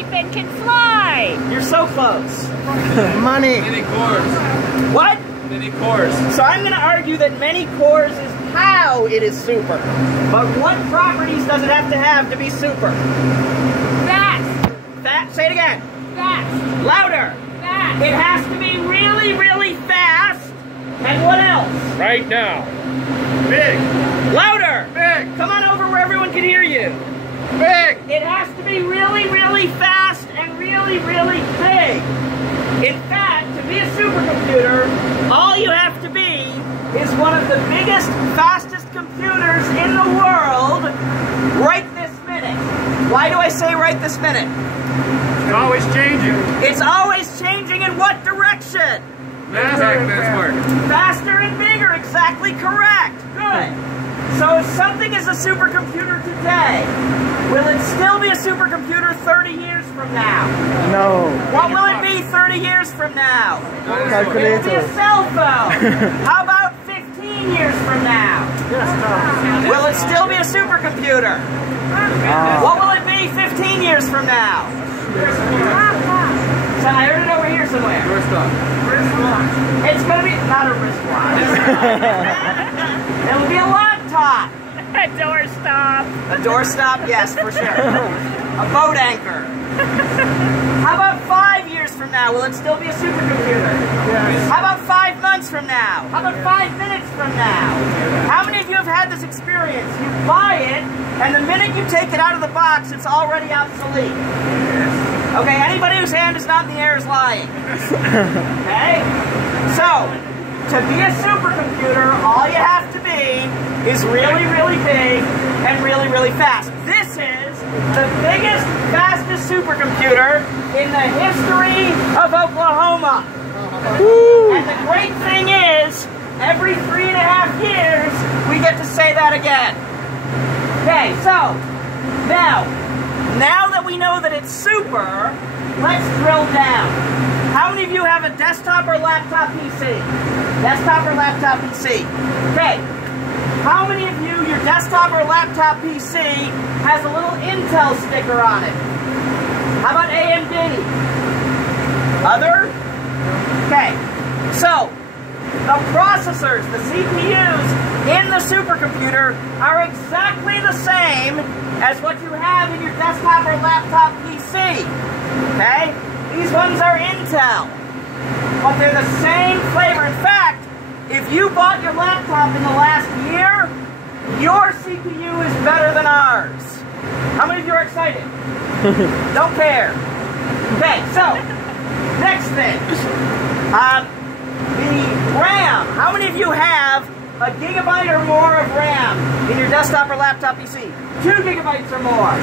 and can fly. You're so close. Money. Many cores. What? Many cores. So I'm going to argue that many cores is how it is super. But what properties does it have to be super? Fast. Fast. Say it again. Fast. Louder. Fast. It has to be really, really fast. And what else? Right now. Big. Louder. Big. Come on over where everyone can hear you. Big. It has to be really, really fast and really, really big. In fact, to be a supercomputer, all you have to be is one of the biggest, fastest computers in the world right this minute. Why do I say right this minute? It's always changing. It's always changing in what direction? Faster and bigger, exactly correct. Good. So if something is a supercomputer today, will it still be a supercomputer 30 years from now? No. What will it be 30 years from now? Calculator. It'll be a cell phone. How about 15 years from now? Will it still be a supercomputer? What will it be 15 years from now? So I heard it over here somewhere. It's going to be not a wristwatch. It'll be a laptop. A doorstop. A doorstop, yes, for sure. A boat anchor. How about 5 years from now? Will it still be a supercomputer? Yes. How about 5 months from now? How about 5 minutes from now? How many of you have had this experience? You buy it, and the minute you take it out of the box, it's already obsolete. Okay, anybody whose hand is not in the air is lying. Okay? So, to be a supercomputer, all you have to be is really, really big and really, really fast. This is the biggest, fastest supercomputer in the history of Oklahoma. And the great thing is, every 3.5 years, we get to say that again. Okay, so, now that we know that it's super, let's drill down. How many of you have a desktop or laptop PC? Desktop or laptop PC? Okay. How many of you, your desktop or laptop PC has a little Intel sticker on it? How about AMD? Other? Okay. So, the processors, the CPUs in the supercomputer are exactly the same as what you have in your desktop or laptop PC. Okay? These ones are Intel. But they're the same flavor. In fact, if you bought your laptop in the last year, your CPU is better than ours. How many of you are excited? Don't care. Okay, so, next thing. The RAM. How many of you have a gigabyte or more of RAM in your desktop or laptop PC? 2 gigabytes or more.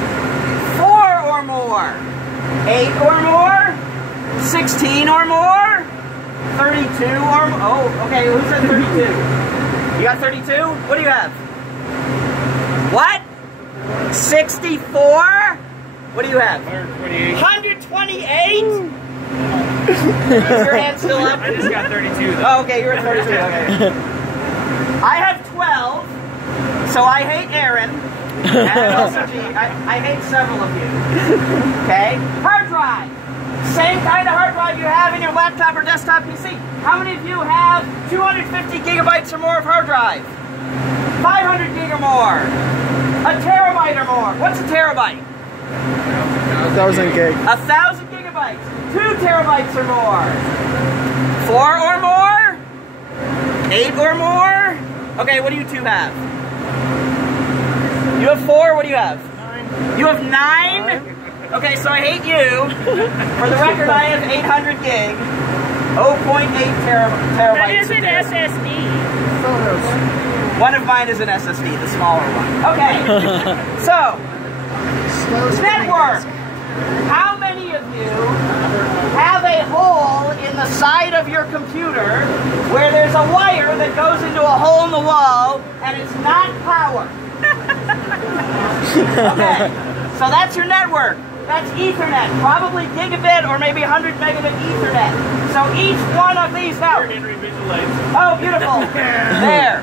4 or more. 8 or more. 16 or more. 32 or more. Oh, okay, who said 32? You got 32? What do you have? What? 64? What do you have? 128. 128? Is your hand still up? I just got 32 though. Oh, okay, you're at 32. Okay. I have 12, so I hate Aaron. And also, I hate several of you. Okay? Hard drive. Same kind of hard drive you have in your laptop or desktop PC. How many of you have 250 gigabytes or more of hard drive? 500 gig or more? A terabyte or more? What's a terabyte? 1,000 gig. 1,000 gigabytes. 2 terabytes or more? 4 or more? 8 or more? Okay, what do you two have? You have 4, what do you have? 9. You have 9? Okay, so I hate you. For the record, I have 800 gig. 0.8 terabytes. That is an SSD. Photos. One of mine is an SSD, the smaller one. Okay, so, network. How many of you have a hole in the side of your computer where there's a wire that goes into a hole in the wall and it's not power? Okay, so that's your network. That's Ethernet, probably gigabit or maybe 100 megabit Ethernet. So each one of these now. Oh, beautiful. There.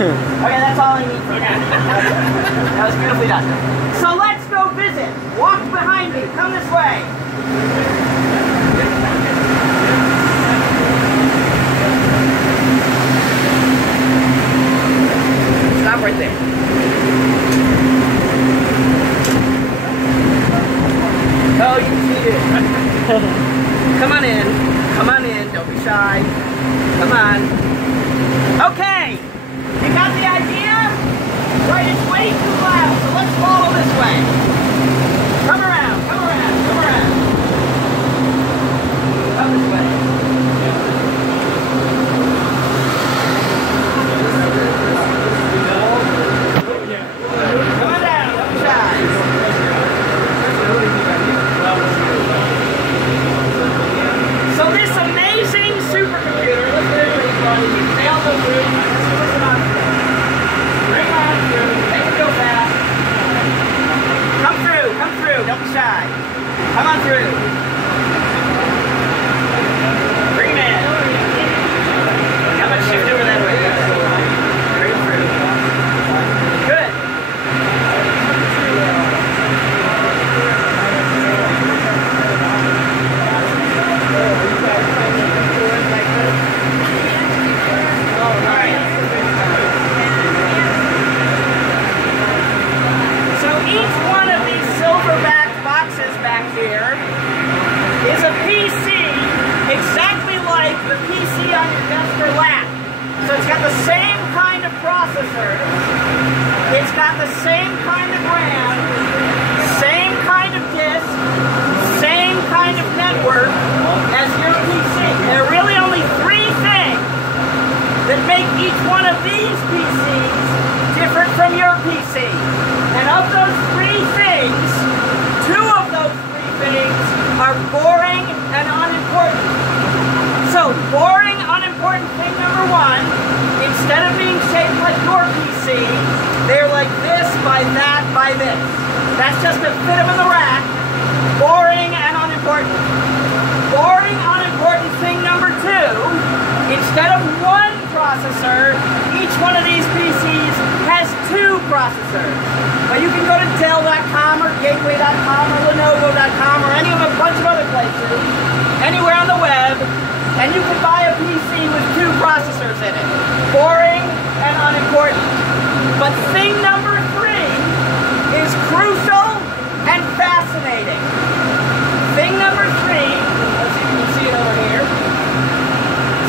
Okay, that's all I need for that. That was beautifully done. So let's go visit. Walk behind me. Come this way. Stop right there. Oh, you can see it. Come on in. Come on in. Don't be shy. Come on. Okay. You got the idea? Right, it's way too loud, so let's follow this way. Come around, come around, come around. Come this way. Come on down, don't be shy. So this amazing supercomputer, look at everybody, buddy. You can nail the room. Listen on through. Bring on through. Make it go fast. Come through. Come through. Don't be shy. Come on through. Bring him in. Come on, shift over that way. Bring him through. Good. Each one of these silver-backed boxes back here is a PC exactly like the PC on your desk or lap. So it's got the same kind of processor, it's got the same kind of RAM, same kind of disk, same kind of network as your PC. There are really only three things that make each one of these PCs different from your PC. And of those three things, two of those three things are boring and unimportant. So, boring, unimportant thing number one, instead of being shaped like your PC, they're like this, by that, by this. That's just to fit them in the rack. Boring and unimportant. Boring, unimportant thing number two, instead of one processor, each one of these PCs has two processors. But you can go to Dell.com or Gateway.com or Lenovo.com or any of a bunch of other places, anywhere on the web, and you can buy a PC with two processors in it. Boring and unimportant. But thing number three is crucial and fascinating. Thing number three, let's see if you can see it over here.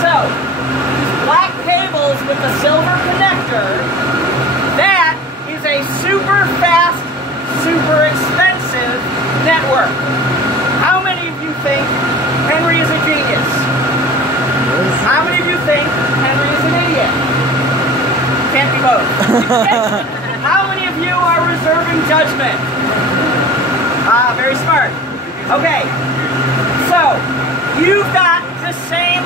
So, black cables with the silver connector, that is a super fast, super expensive network. How many of you think Henry is a genius? How many of you think Henry is an idiot? Can't be both. How many of you are reserving judgment? Very smart. Okay, so you've got the same,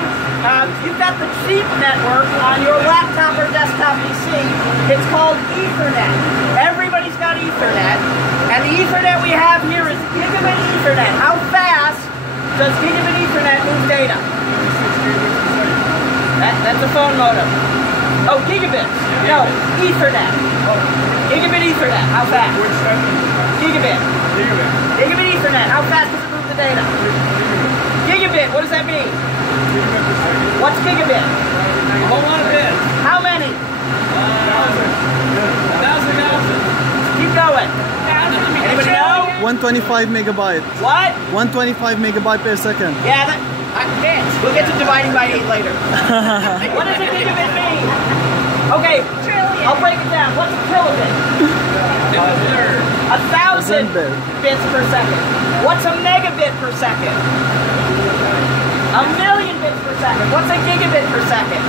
you've got the cheap network on your laptop or desktop PC. It's called Ethernet. Everybody's got Ethernet, and the Ethernet we have here is gigabit Ethernet. How fast does gigabit Ethernet move data? That's a phone modem. Oh, gigabit. No, Ethernet. Gigabit Ethernet. How fast? Gigabit. Gigabit Ethernet. How fast does it move the data? Gigabit. What does that mean? What's gigabit? A whole lot of bits. How many? 1,000. Keep going. Anybody know? 125 megabyte. What? 125 megabyte per second. Yeah, that. We'll get to dividing by 8 later. What does a gigabit mean? Okay, I'll break it down. What's a kilobit? 1,000 bits per second. What's a megabit per second? 1,000,000 bits per second. What's a gigabit per second?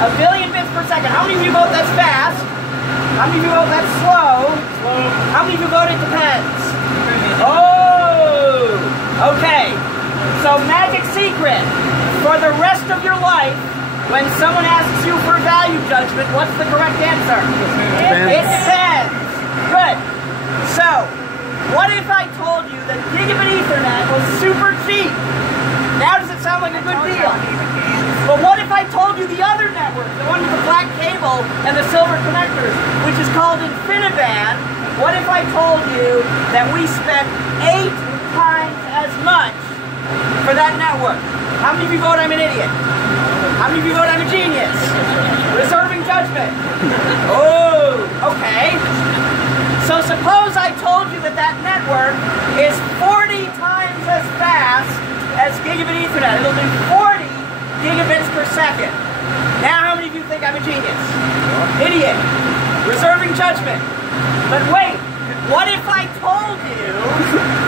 1,000,000,000 bits per second. How many of you vote that's fast? How many of you vote that's slow? How many of you vote it depends? Oh! Okay. So magic secret. For the rest of your life, when someone asks you for value judgment, what's the correct answer? It depends. Good. So, what if I told you that gigabit Ethernet was super cheap? Now does it sound like a good deal? But what if I told you the other network, the one with the black cable and the silver connectors, which is called InfiniBand, What if I told you that we spent 8 times as much for that network? How many of you vote I'm an idiot? How many of you vote I'm a genius? Reserving judgment. Oh, okay. So suppose I told you that that network is 40 times as fast as gigabit Ethernet. It'll do 40 gigabits per second. Now how many of you think I'm a genius? Idiot. Reserving judgment. But wait, what if I told you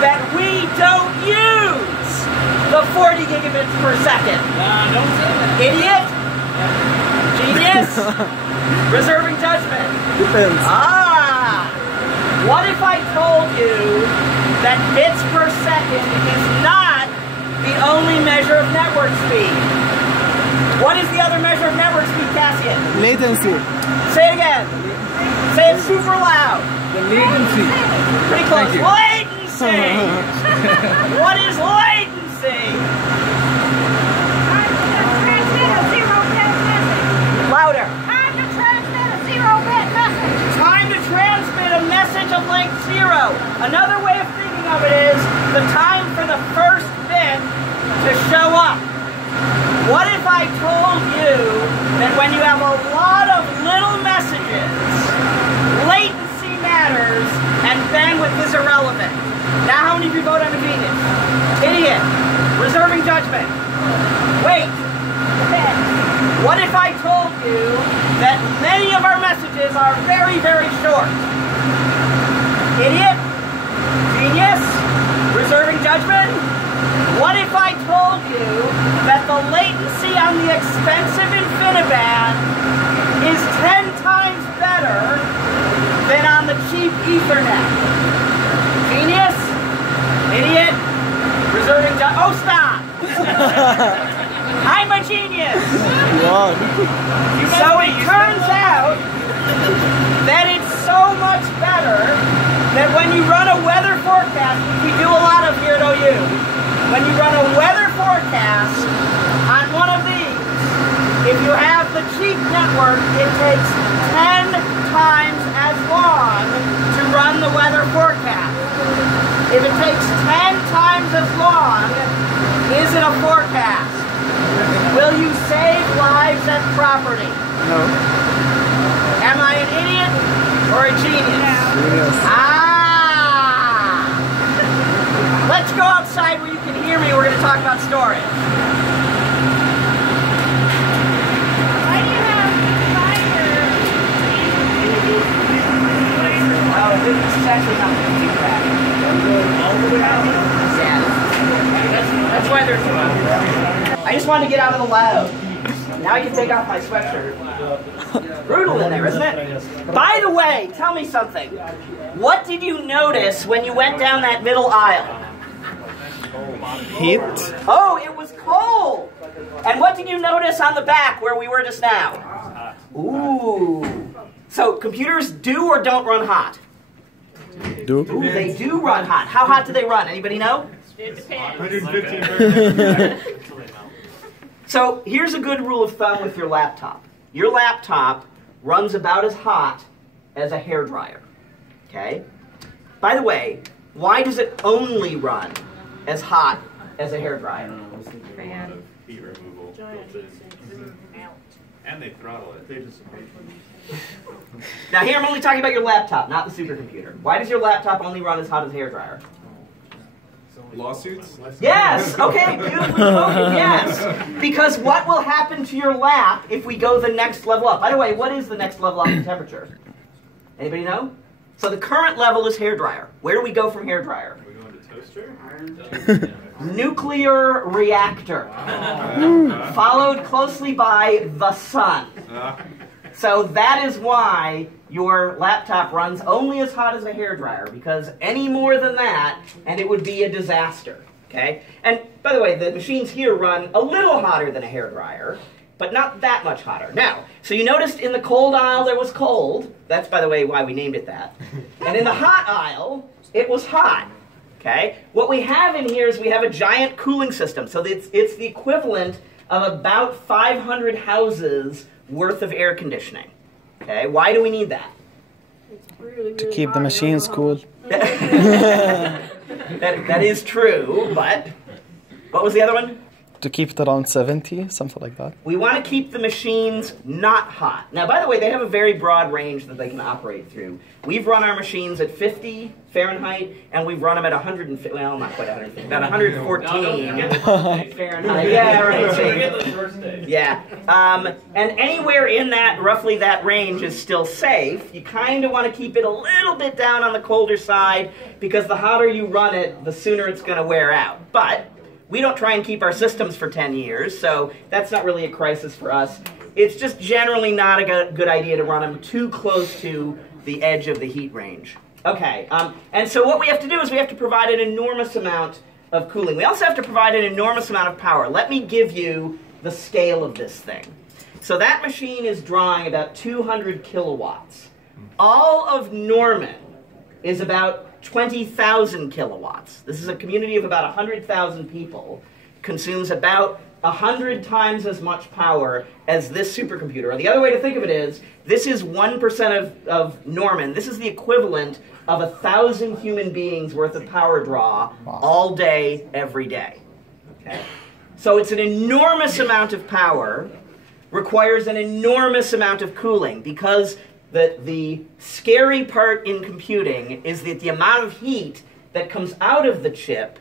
that we don't use the 40 gigabits per second? Don't say that. Idiot? Genius? Reserving judgment. Depends. What if I told you that bits per second is not the only measure of network speed? What is the other measure of network speed, Cassian? Latency. Say it again. Say it super loud. The latency. Pretty close. Latency. What is latency? Louder. Time to transmit a 0-bit message. Time to transmit a message of length 0. Another way of thinking of it is the time for the first bit to show up. What if I told you that when you have a lot of little messages, latency matters and bandwidth is irrelevant? Now how many of you vote I'm a genius? Idiot. Reserving judgment. Wait. What if I told you that many of our messages are very, very short? Idiot? Genius? Reserving judgment? What if I told you that the latency on the expensive InfiniBand is 10 times better than on the cheap Ethernet? Genius? Idiot? Reserving judgment? Oh, stop! I'm a genius! Wow. So it turns out that it's so much better that when you run a weather forecast, which we do a lot of here at OU, when you run a weather forecast on one of these, if you have the cheap network, it takes 10 times as long to run the weather forecast. If it takes 10 times as long, is it a forecast? Will you save lives and property? No. Am I an idiot or a genius? Genius. Let's go outside where you can hear me. We're going to talk about storage. Why do you have fire? Oh, this is actually not the feedback. Yeah. That's why they're I just wanted to get out of the loud. Now I can take off my sweatshirt. Brutal in there, isn't it? By the way, tell me something. What did you notice when you went down that middle aisle? Heat. Oh, it was cold. And what did you notice on the back where we were just now? Ooh. So computers do or don't run hot? Do. Ooh, they do run hot. How hot do they run? Anybody know? It depends. 115. So here's a good rule of thumb with your laptop. Your laptop runs about as hot as a hairdryer. Okay? By the way, why does it only run as hot as a hairdryer? Heat removal. And they throttle it. They just. Now here I'm only talking about your laptop, not the supercomputer. Why does your laptop only run as hot as a hairdryer? Lawsuits? Yes! Okay, beautifully spoken, yes! Because what will happen to your lap if we go the next level up? By the way, what is the next level up in temperature? Anybody know? So the current level is hairdryer. Where do we go from hairdryer? Are we going to toaster? Nuclear reactor. Followed closely by the sun. So that is why your laptop runs only as hot as a hairdryer, because any more than that, and it would be a disaster. Okay? And by the way, the machines here run a little hotter than a hairdryer, but not that much hotter. Now, so you noticed in the cold aisle there was cold. That's, by the way, why we named it that. And in the hot aisle, it was hot. Okay? What we have in here is we have a giant cooling system. So it's the equivalent of about 500 houses worth of air conditioning. Okay? Why do we need that? To keep the machines cool. That is true, but what was the other one? To keep it around 70, something like that. We want to keep the machines not hot. Now, by the way, they have a very broad range that they can operate through. We've run our machines at 50 Fahrenheit, and we've run them at 150, well, not quite 150, about 114 Fahrenheit. Yeah, right. Yeah. And anywhere in that, roughly that range is still safe. You kind of want to keep it a little bit down on the colder side, because the hotter you run it, the sooner it's going to wear out. But we don't try and keep our systems for 10 years, so that's not really a crisis for us. It's just generally not a good idea to run them too close to the edge of the heat range. Okay, and so what we have to do is we have to provide an enormous amount of cooling. We also have to provide an enormous amount of power. Let me give you the scale of this thing. So that machine is drawing about 200 kilowatts. All of Norman is about 20,000 kilowatts. This is a community of about 100,000 people. Consumes about 100 times as much power as this supercomputer. Or the other way to think of it is, this is 1% of Norman. This is the equivalent of 1,000 human beings worth of power draw all day, every day. Okay? So it's an enormous amount of power, requires an enormous amount of cooling, because the scary part in computing is that the amount of heat that comes out of the chip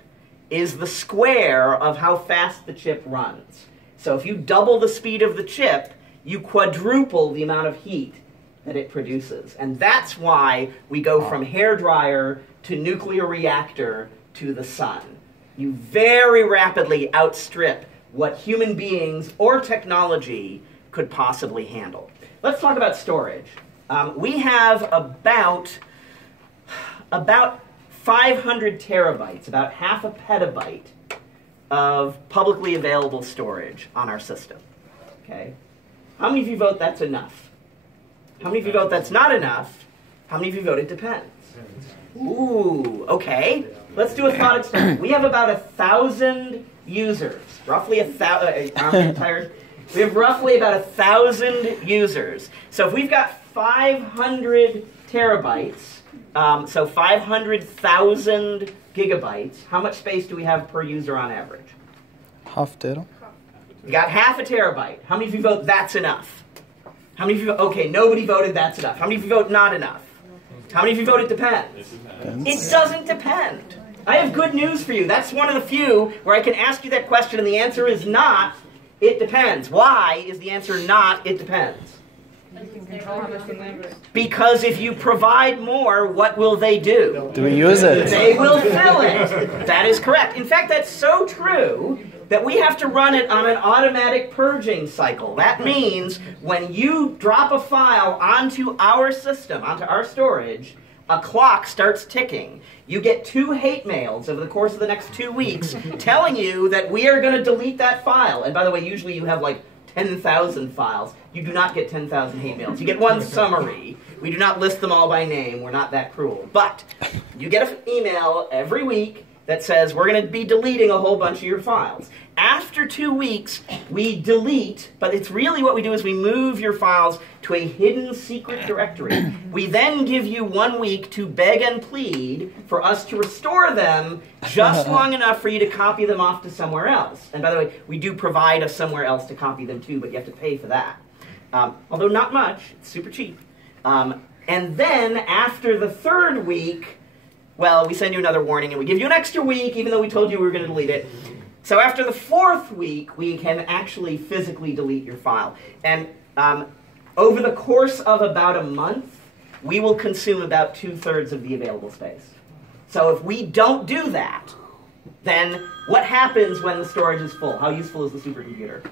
is the square of how fast the chip runs. So if you double the speed of the chip, you quadruple the amount of heat that it produces. And that's why we go from hairdryer to nuclear reactor to the sun. You very rapidly outstrip what human beings or technology could possibly handle. Let's talk about storage. We have about 500 terabytes, about half a petabyte of publicly available storage on our system. Okay? How many of you vote that's enough? How many of you vote that's not enough? How many of you vote it depends? Ooh, okay. Let's do a thought experiment. We have about 1,000 users, roughly 1,000. We have roughly about 1,000 users. So if we've got 500 terabytes, so 500,000 gigabytes, how much space do we have per user on average? Half tera. We got half a terabyte. How many of you vote that's enough? How many of you vote, okay, nobody voted that's enough. How many of you vote not enough? How many of you vote it depends? It doesn't depend. I have good news for you. That's one of the few where I can ask you that question and the answer is not, it depends. Why is the answer not, it depends? Because if you provide more, what will they do? Do we use it? They will fill it. That is correct. In fact, that's so true that we have to run it on an automatic purging cycle. That means when you drop a file onto our system, onto our storage, a clock starts ticking. You get 2 hate mails over the course of the next 2 weeks telling you that we are going to delete that file. And by the way, usually you have like 10,000 files. You do not get 10,000 hate mails. You get one summary. We do not list them all by name. We're not that cruel. But you get an email every week that says we're going to be deleting a whole bunch of your files. After 2 weeks, we delete, but it's really what we do is we move your files to a hidden secret directory. We then give you 1 week to beg and plead for us to restore them just long enough for you to copy them off to somewhere else. And by the way, we do provide a somewhere else to copy them to, but you have to pay for that. Although not much, it's super cheap. And then after the 3rd week, well, we send you another warning and we give you an extra week even though we told you we were going to delete it. So after the 4th week, we can actually physically delete your file. And over the course of about a month, we will consume about 2/3 of the available space. So if we don't do that, then what happens when the storage is full? How useful is the supercomputer?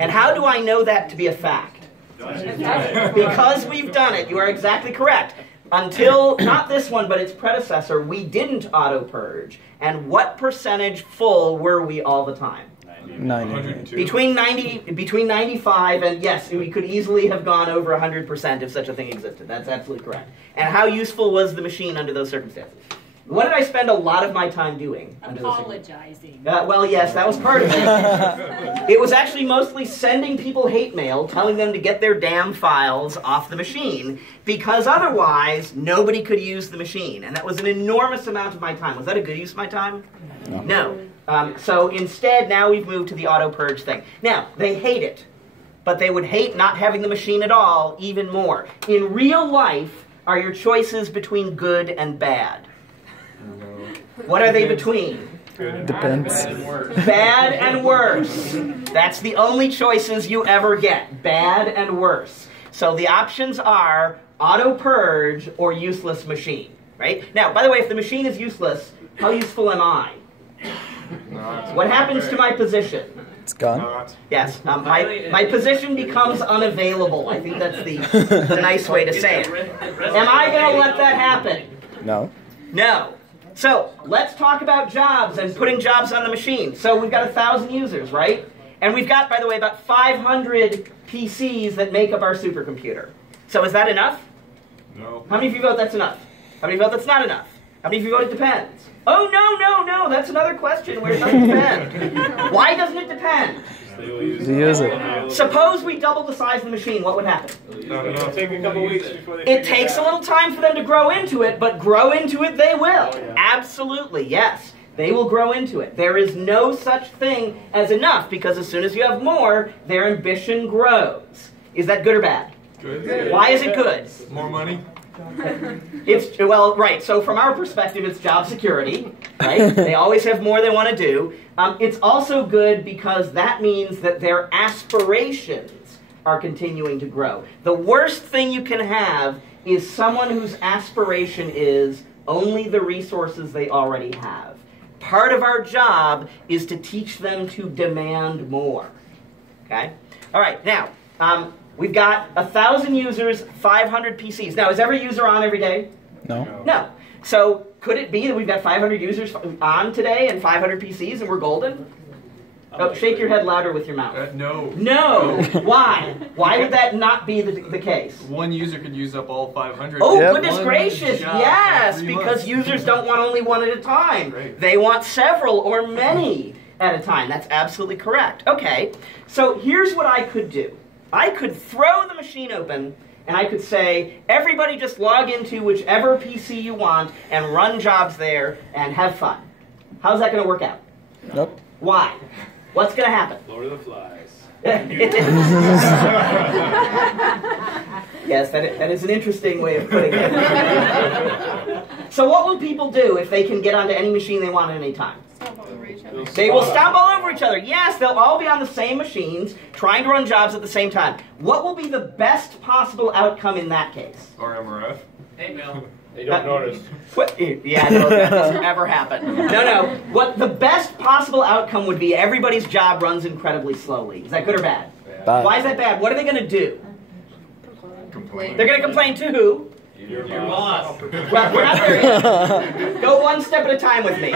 And how do I know that to be a fact? Because we've done it. You are exactly correct. Until, not this one, but its predecessor, we didn't auto-purge. And what percentage full were we all the time? 90. Between 95 and, yes, we could easily have gone over 100% if such a thing existed. That's absolutely correct. And how useful was the machine under those circumstances? What did I spend a lot of my time doing? Apologizing. Well, yes, that was part of it. It was actually mostly sending people hate mail, telling them to get their damn files off the machine, because otherwise nobody could use the machine. And that was an enormous amount of my time. Was that a good use of my time? No. So instead, now we've moved to the auto-purge thing. Now, they hate it, but they would hate not having the machine at all even more. In real life, are your choices between good and bad? What are they between? Depends. Bad and worse. That's the only choices you ever get. Bad and worse. So the options are auto-purge or useless machine. Right? Now, by the way, if the machine is useless, how useful am I? What happens to my position? It's gone. Yes, my position becomes unavailable. I think that's the nice way to say it. Am I going to let that happen? No. No. So let's talk about jobs and putting jobs on the machine. So we've got 1,000 users, right? And we've got, by the way, about 500 PCs that make up our supercomputer. So is that enough? No. How many of you vote that's enough? How many vote that's not enough? How many of you vote it depends? Oh, no, that's another question. Where does it depend? Why doesn't it depend? They will use Use it. Suppose we double the size of the machine, what would happen? It'll take a couple weeks before they It figure takes a out. little time for them to grow into it, but grow into it they will. Absolutely, yes. They will grow into it. There is no such thing as enough, because as soon as you have more, their ambition grows. Is that good or bad? Good. Why is it good? More money? It's, well, right, so from our perspective, it's job security, right? They always have more they want to do. It's also good because that means that their aspirations are continuing to grow. The worst thing you can have is someone whose aspiration is only the resources they already have. Part of our job is to teach them to demand more, okay? All right, now, we've got 1,000 users, 500 PCs. Now, is every user on every day? No. No. So could it be that we've got 500 users on today and 500 PCs and we're golden? Oh, shake your head louder with your mouth. No. No. Why? Why would that not be the case? One user could use up all 500. Oh, Yep. goodness One gracious, job yes, for 3 because months. users don't want only one at a time. Right. They want several or many at a time. That's absolutely correct. Okay, so here's what I could do. I could throw the machine open and I could say, everybody just log into whichever PC you want and run jobs there and have fun. How's that going to work out? Nope. Why? What's going to happen? Lord of the Flies. Yes, that is an interesting way of putting it. So what will people do if they can get onto any machine they want at any time? They will stomp all over each other. Yes, they'll all be on the same machines, trying to run jobs at the same time. What will be the best possible outcome in that case? RMRF. Hey, Mel. They don't notice. What? Yeah, no, that doesn't ever happen. No. What the best possible outcome would be, everybody's job runs incredibly slowly. Is that good or bad? Bad. Why is that bad? What are they going to do? Complain. They're going to complain to who? Your boss. Well, we're not there yet. Go one step at a time with me.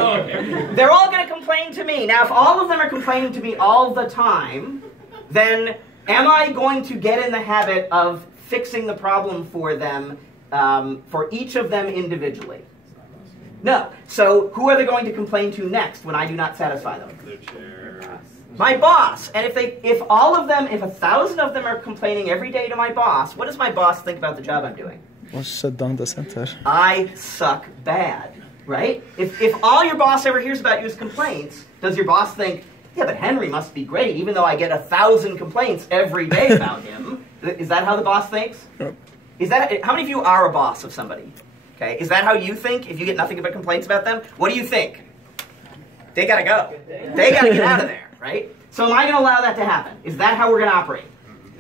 They're all going to complain to me. Now, if all of them are complaining to me all the time, then am I going to get in the habit of fixing the problem for them, for each of them individually? No. So who are they going to complain to next when I do not satisfy them? Their chair. My boss. And if all of them, if 1,000 of them are complaining every day to my boss, what does my boss think about the job I'm doing? We'll shut down the center. I suck bad, right? If all your boss ever hears about you is complaints, does your boss think, yeah, but Henry must be great, even though I get 1,000 complaints every day about him? Is that how the boss thinks? Yep. Is that, how many of you are a boss of somebody? Okay, is that how you think if you get nothing but complaints about them? What do you think? They gotta go. They gotta get out of there, right? So am I gonna allow that to happen? Is that how we're gonna operate?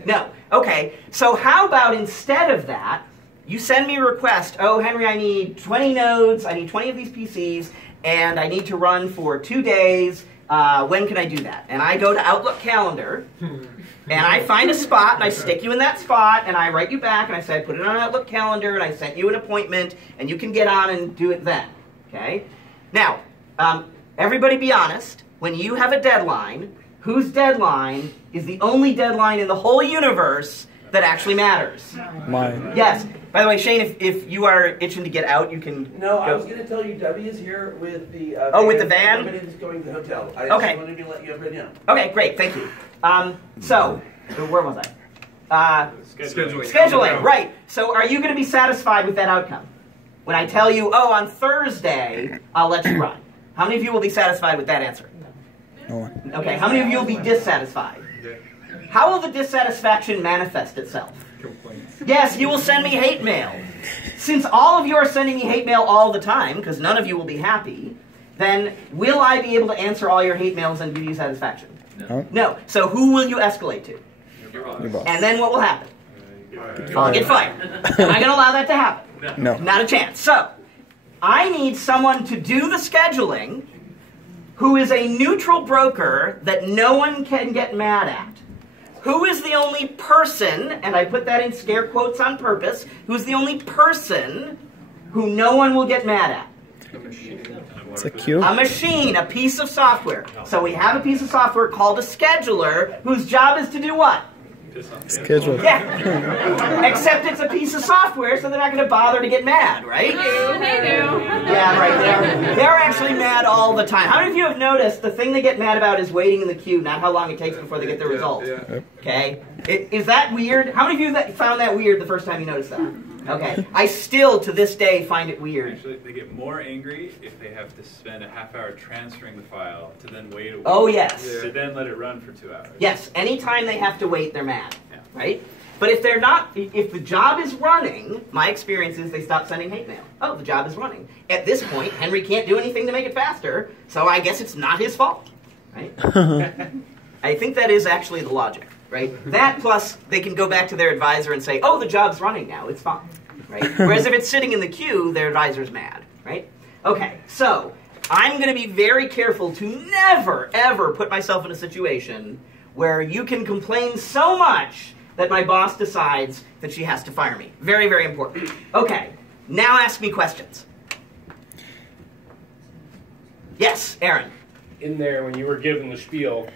No. Okay, so how about instead of that, you send me a request, oh, Henry, I need 20 nodes, I need 20 of these PCs, and I need to run for 2 days. When can I do that? And I go to Outlook Calendar, and I find a spot, and I stick you in that spot, and I write you back, and I say, I put it on Outlook Calendar, and I sent you an appointment, and you can get on and do it then. Okay? Now, everybody be honest. When you have a deadline, whose deadline is the only deadline in the whole universe that actually matters? Mine. Yes. By the way, Shane, if you are itching to get out, you can. No, I go. was going to tell you, Debbie is here with the. With the van? Everybody's going to the hotel. I Okay. just wanted to let you everybody know. Okay, great, thank you. So, where was I? Scheduling. Scheduling, right. So, are you going to be satisfied with that outcome? When I tell you, oh, on Thursday, I'll let you run. How many of you will be satisfied with that answer? No one. Okay, how many of you will be dissatisfied? How will the dissatisfaction manifest itself? Complaints. Yes, you will send me hate mail. Since all of you are sending me hate mail all the time, because none of you will be happy, then will I be able to answer all your hate mails and give you satisfaction? No. No. So who will you escalate to? Your boss. And then what will happen? I'll get fired. Am I going to allow that to happen? No. Not a chance. So, I need someone to do the scheduling who is a neutral broker that no one can get mad at. Who is the only person, and I put that in scare quotes on purpose, who's the only person who no one will get mad at? It's a cube. A machine, a piece of software. So we have a piece of software called a scheduler whose job is to do what? Schedule. Yeah. Except it's a piece of software, so they're not going to bother to get mad, right? They do. Yeah, right. They're actually mad all the time. How many of you have noticed the thing they get mad about is waiting in the queue, not how long it takes before they get their results? Okay? Is that weird? How many of you found that weird the first time you noticed that? Okay. I still, to this day, find it weird. Actually, they get more angry if they have to spend a half hour transferring the file to then wait a week. Oh, yes. To then let it run for 2 hours. Yes, anytime they have to wait, they're mad, Yeah. right? But if they're not, if the job is running, my experience is they stop sending hate mail. Oh, the job is running. At this point, Henry can't do anything to make it faster, so I guess it's not his fault, right? I think that is actually the logic, right? That plus they can go back to their advisor and say, oh, the job's running now, it's fine, right? Whereas if it's sitting in the queue, their advisor's mad, right? Okay, so I'm going to be very careful to never, ever put myself in a situation where you can complain so much that my boss decides that she has to fire me. Very, very important. Okay, now ask me questions. Yes, Aaron. In there, when you were given the spiel,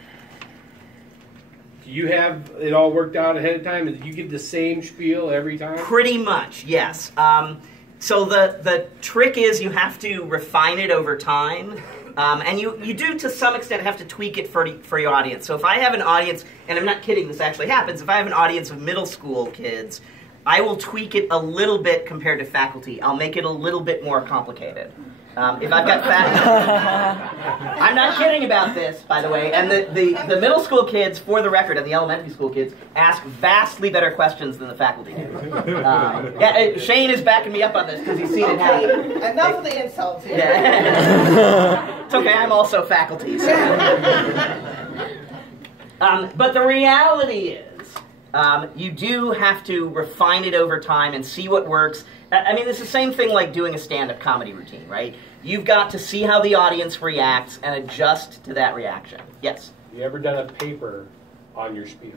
do you have it all worked out ahead of time? Did you give the same spiel every time? Pretty much, yes. So the trick is you have to refine it over time. And you do, to some extent, have to tweak it for your audience. So if I have an audience, and I'm not kidding, this actually happens, if I have an audience of middle school kids, I will tweak it a little bit compared to faculty. I'll make it a little bit more complicated. If I've got faculty... I'm not kidding about this, by the way. And the middle school kids, for the record, and the elementary school kids, ask vastly better questions than the faculty do. Yeah, Shane is backing me up on this because he's seen it happen. Enough of the insults here. Yeah. It's okay, I'm also faculty. So. But the reality is, you do have to refine it over time and see what works. I mean, it's the same thing like doing a stand-up comedy routine, right? You've got to see how the audience reacts and adjust to that reaction. Yes? Have you ever done a paper on your spiel?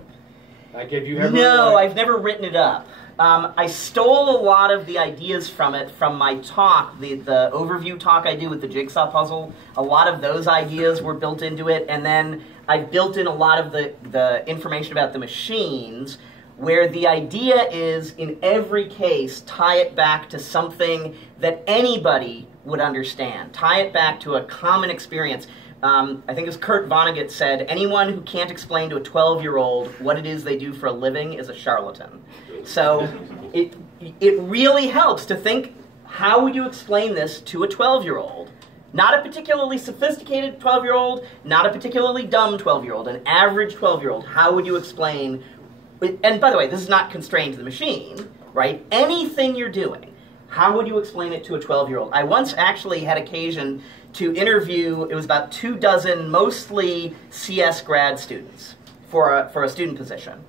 Like, have you ever... No, I've never written it up. I stole a lot of the ideas from it from my talk, the overview talk I do with the jigsaw puzzle. A lot of those ideas were built into it, and then I've built in a lot of the information about the machines, where the idea is, in every case, tie it back to something that anybody would understand. Tie it back to a common experience. I think it was Kurt Vonnegut said, anyone who can't explain to a 12-year-old what it is they do for a living is a charlatan. So it really helps to think, how would you explain this to a 12-year-old? Not a particularly sophisticated 12-year-old, not a particularly dumb 12-year-old, an average 12-year-old. How would you explain... And by the way, this is not constrained to the machine, right? Anything you're doing, how would you explain it to a 12-year-old? I once actually had occasion to interview, it was about 24, mostly CS grad students for a student position.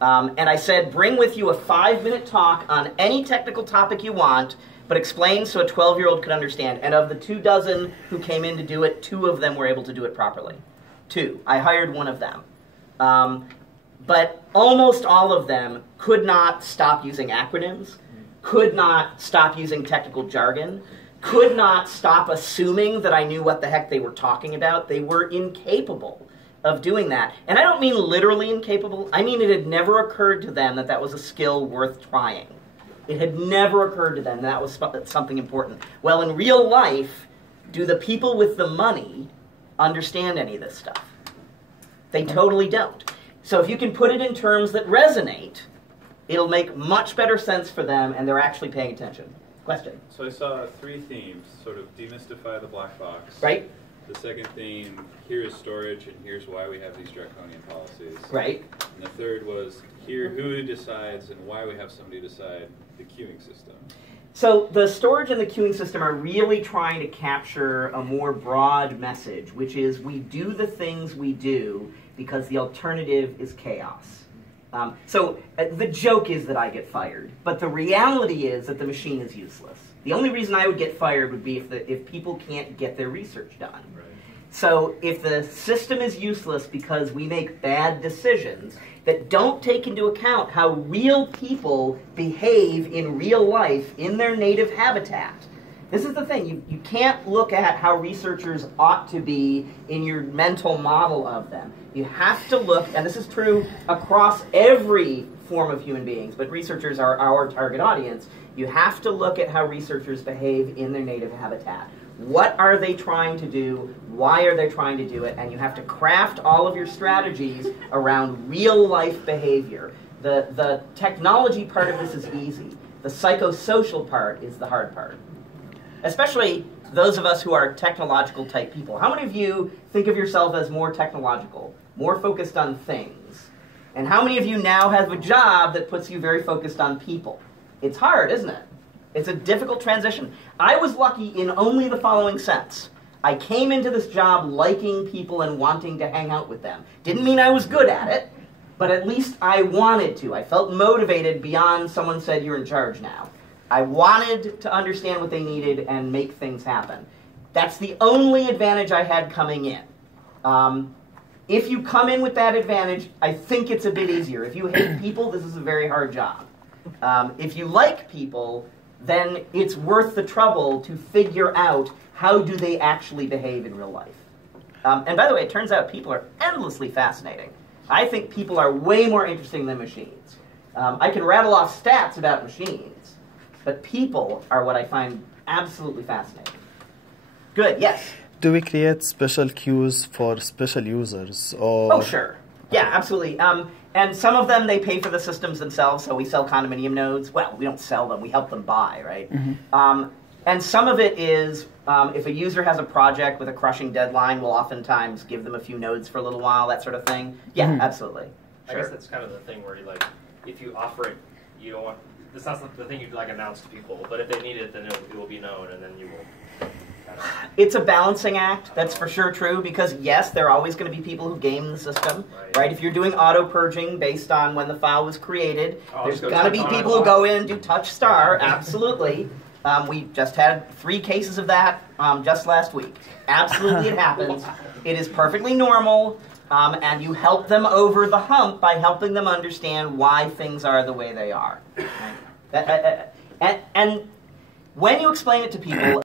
And I said, bring with you a 5-minute talk on any technical topic you want, but explain so a 12-year-old could understand. And of the 24 who came in to do it, 2 of them were able to do it properly. 2. I hired one of them. But almost all of them could not stop using acronyms, could not stop using technical jargon, could not stop assuming that I knew what the heck they were talking about. They were incapable of doing that. And I don't mean literally incapable. I mean it had never occurred to them that that was a skill worth trying. It had never occurred to them that was something important. Well, in real life, do the people with the money understand any of this stuff? They totally don't. So if you can put it in terms that resonate, it'll make much better sense for them, and they're actually paying attention. Question? So I saw 3 themes, sort of demystify the black box. Right. The second theme, here is storage, and here's why we have these draconian policies. Right. And the third was, here who decides and why we have somebody decide the queuing system. So the storage and the queuing system are really trying to capture a more broad message, which is we do the things we do because the alternative is chaos. The joke is that I get fired, but the reality is that the machine is useless. The only reason I would get fired would be if people can't get their research done. Right. So if the system is useless because we make bad decisions that don't take into account how real people behave in real life in their native habitat. This is the thing. You can't look at how researchers ought to be in your mental model of them. You have to look, and this is true across every form of human beings, but researchers are our target audience. You have to look at how researchers behave in their native habitat. What are they trying to do? Why are they trying to do it? And you have to craft all of your strategies around real-life behavior. The technology part of this is easy. The psychosocial part is the hard part. Especially those of us who are technological type people. How many of you think of yourself as more technological, more focused on things? And how many of you now have a job that puts you very focused on people? It's hard, isn't it? It's a difficult transition. I was lucky in only the following sense. I came into this job liking people and wanting to hang out with them. Didn't mean I was good at it, but at least I wanted to. I felt motivated beyond someone said you're in charge now. I wanted to understand what they needed and make things happen. That's the only advantage I had coming in. If you come in with that advantage, I think it's a bit easier. If you hate people, this is a very hard job. If you like people, then it's worth the trouble to figure out how do they actually behave in real life. And by the way, it turns out people are endlessly fascinating. I think people are way more interesting than machines. I can rattle off stats about machines, but people are what I find absolutely fascinating. Good, yes? Do we create special queues for special users? Or... Oh, sure. Yeah, absolutely. And some of them, they pay for the systems themselves, so we sell condominium nodes. Well, we don't sell them, we help them buy, right? Mm-hmm. And some of it is, if a user has a project with a crushing deadline, we'll oftentimes give them a few nodes for a little while, that sort of thing. Yeah, mm-hmm. Absolutely. I guess that's kind of the thing where you if you offer it, you don't want, it's not the thing you'd announce to people, but if they need it, then it will be known, and then you will. It's a balancing act, that's for sure true, because yes, there are always going to be people who game the system, right? If you're doing auto-purging based on when the file was created, there's going to be people who go in and do touch star, absolutely. We just had 3 cases of that just last week. Absolutely it happens. It is perfectly normal, and you help them over the hump by helping them understand why things are the way they are. Right? And when you explain it to people,